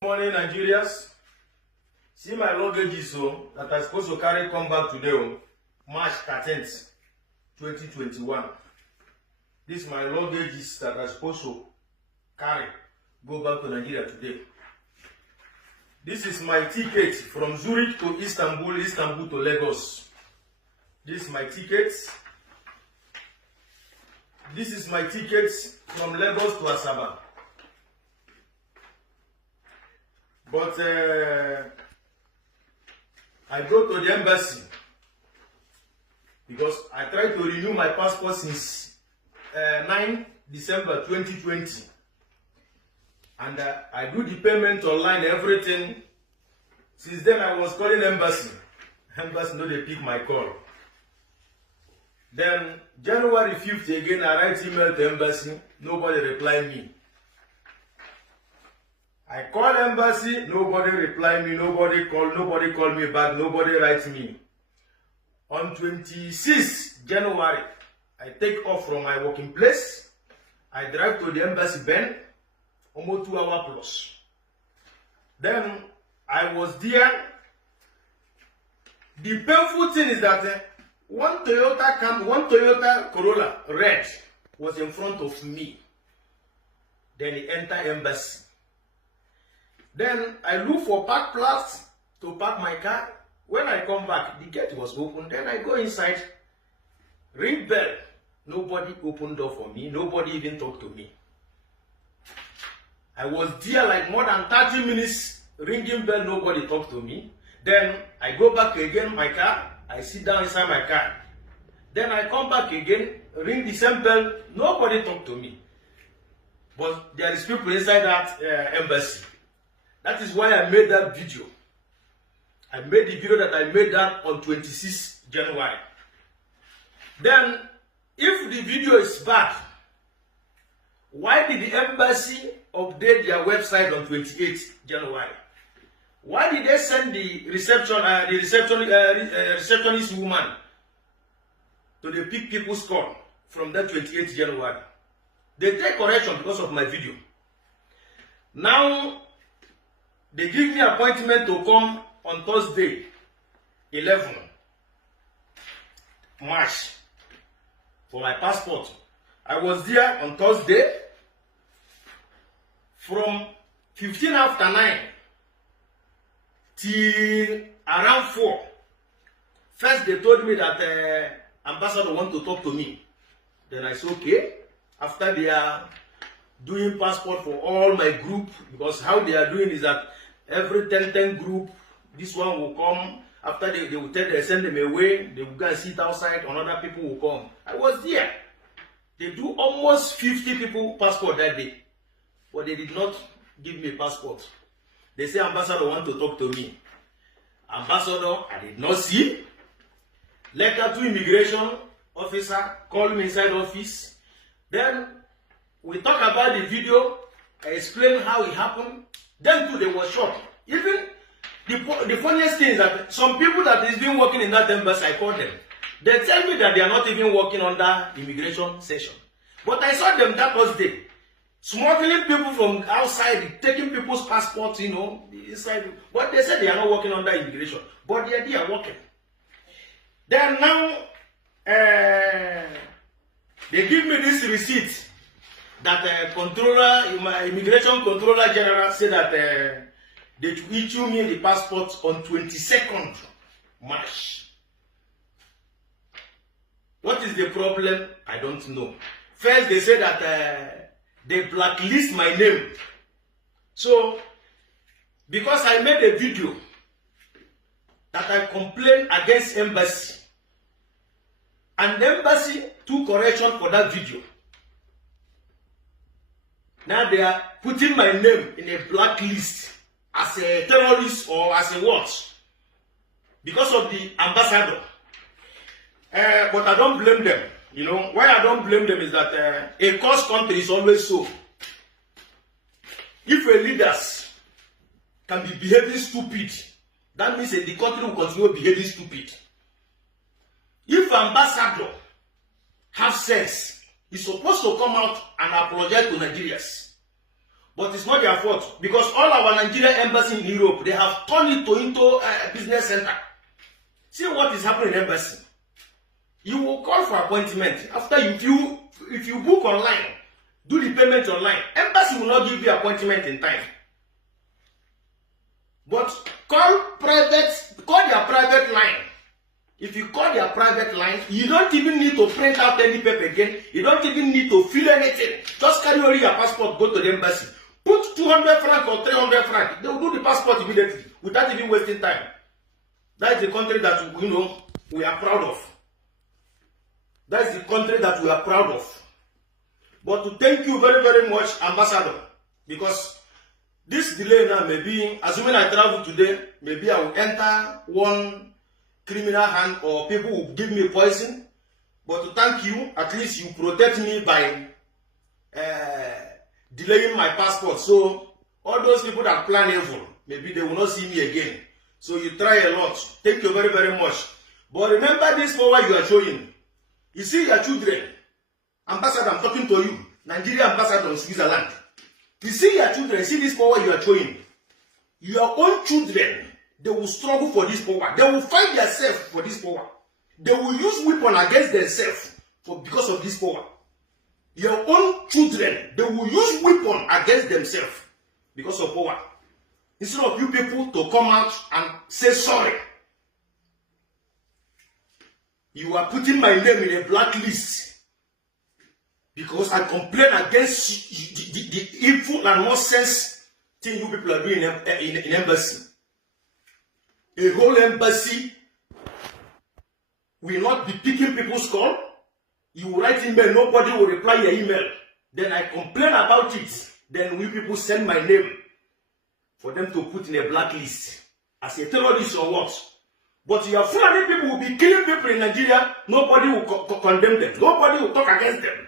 Morning, Nigerians. See my luggage that I'm supposed to carry come back today, March 13th, 2021. This is my luggage that I'm supposed to carry go back to Nigeria today. This is my ticket from Zurich to Istanbul, Istanbul to Lagos. This is my ticket. This is my ticket from Lagos to Asaba. But I go to the embassy because I tried to renew my passport since 9 December 2020. And I do the payment online, everything. Since then, I was calling embassy. Embassy no dey pick my call. Then January 5th again, I write email to embassy. Nobody reply me. I call embassy, nobody reply me, nobody call me back, nobody write me. On 26th January, I take off from my working place. I drive to the embassy Ben, almost 2 hours plus. Then I was there. The painful thing is that one Toyota Corolla red was in front of me. Then he entered embassy. Then I look for park place to park my car. When I come back, the gate was open. Then I go inside, ring bell. Nobody opened door for me. Nobody even talked to me. I was there like more than 30 minutes, ringing bell. Nobody talked to me. Then I go back again, my car. I sit down inside my car. Then I come back again, ring the same bell. Nobody talked to me. But there is people inside that embassy. That is why I made that video. I made the video that I made that on 26 January. Then, if the video is bad, why did the embassy update their website on 28 January? Why did they send the receptionist woman to the pick people's call from that 28 January? They take correction because of my video. Now, they give me appointment to come on Thursday, 11 March, for my passport. I was there on Thursday from 15 after 9 till around 4. First, they told me that ambassador want to talk to me. Then I said, okay. After they are doing passport for all my group, because how they are doing is that every 10 group, this one will come. After they will tell, they send them away, they will go and sit outside, another people will come. I was there. They do almost 50 people passport that day. But they did not give me a passport. They say ambassador want to talk to me. Ambassador, I did not see. Letter to immigration officer, call me inside office. Then we talk about the video. I explain how it happened. Then too, they were shocked. Even the funniest thing is that some people that is been working in that embassy, I call them. They tell me that they are not even working under immigration session. But I saw them that Thursday, smuggling people from outside, taking people's passports, inside. But they said they are not working under immigration. But they are working. Then now, they give me this receipt that immigration controller general said that they issue me the passport on 22nd March. What is the problem? I don't know. First, they said that they blacklist my name. So, because I made a video that I complained against embassy, and the embassy took correction for that video. Now they are putting my name in a blacklist as a terrorist or as a what? Because of the ambassador. But I don't blame them. Why I don't blame them is that a cursed country is always so. If a leaders can be behaving stupid, that means that the country will continue behaving stupid. If ambassador have sense, he's supposed to come out and apologize to Nigerians. But it's not their fault because all our Nigerian embassy in Europe, they have turned it into a business center. See what is happening in embassy. You will call for appointment after if you book online, do the payment online. Embassy will not give you appointment in time. But call their private line. If you call their private line, you don't even need to print out any paper again. You don't even need to fill anything. Just carry only your passport, go to the embassy. Put 200 francs or 300 francs. They will do the passport immediately without even wasting time. That is the country that we are proud of. That is the country that we are proud of. But to thank you very, very much, Ambassador, because this delay now may be, assuming I travel today, maybe I will enter one criminal hand or people will give me poison. But to thank you, at least you protect me by delaying my passport. So all those people that plan evil, maybe they will not see me again. So you try a lot. Thank you very, very much. But remember this power you are showing. You see your children. Ambassador, I'm talking to you. Nigeria ambassador in Switzerland. You see your children, see this power you are showing. Your own children, they will struggle for this power. They will fight themselves for this power. They will use weapon against themselves because of this power. Your own children, they will use weapon against themselves because of power. Instead of you people to come out and say sorry. You are putting my name in a blacklist because I complain against the evil and nonsense thing you people are doing in embassy. A whole embassy will not be picking people's call. You will write email, nobody will reply your email. Then I complain about it. Then we people send my name for them to put in a blacklist as a terrorist or what. But your Fulani people will be killing people in Nigeria. Nobody will condemn them. Nobody will talk against them.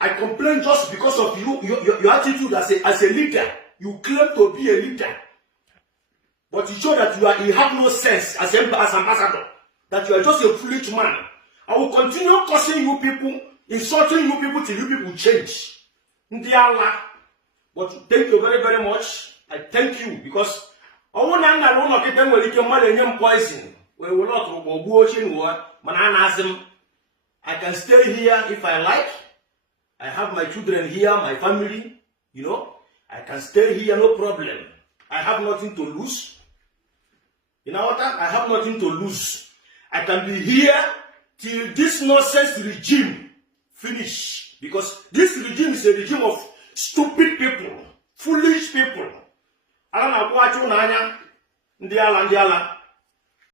I complain just because of your attitude as a leader. You claim to be a leader. But you show that you have no sense as ambassador. That you are just a foolish man. I will continue cursing you people, insulting you people till you people change. But thank you very, very much. I thank you because I can stay here if I like. I have my children here, my family, I can stay here, no problem. I have nothing to lose. You know what? I have nothing to lose. I can be here till this nonsense regime finish. Because this regime is a regime of stupid people, foolish people. I don't know what you know. Ndiala.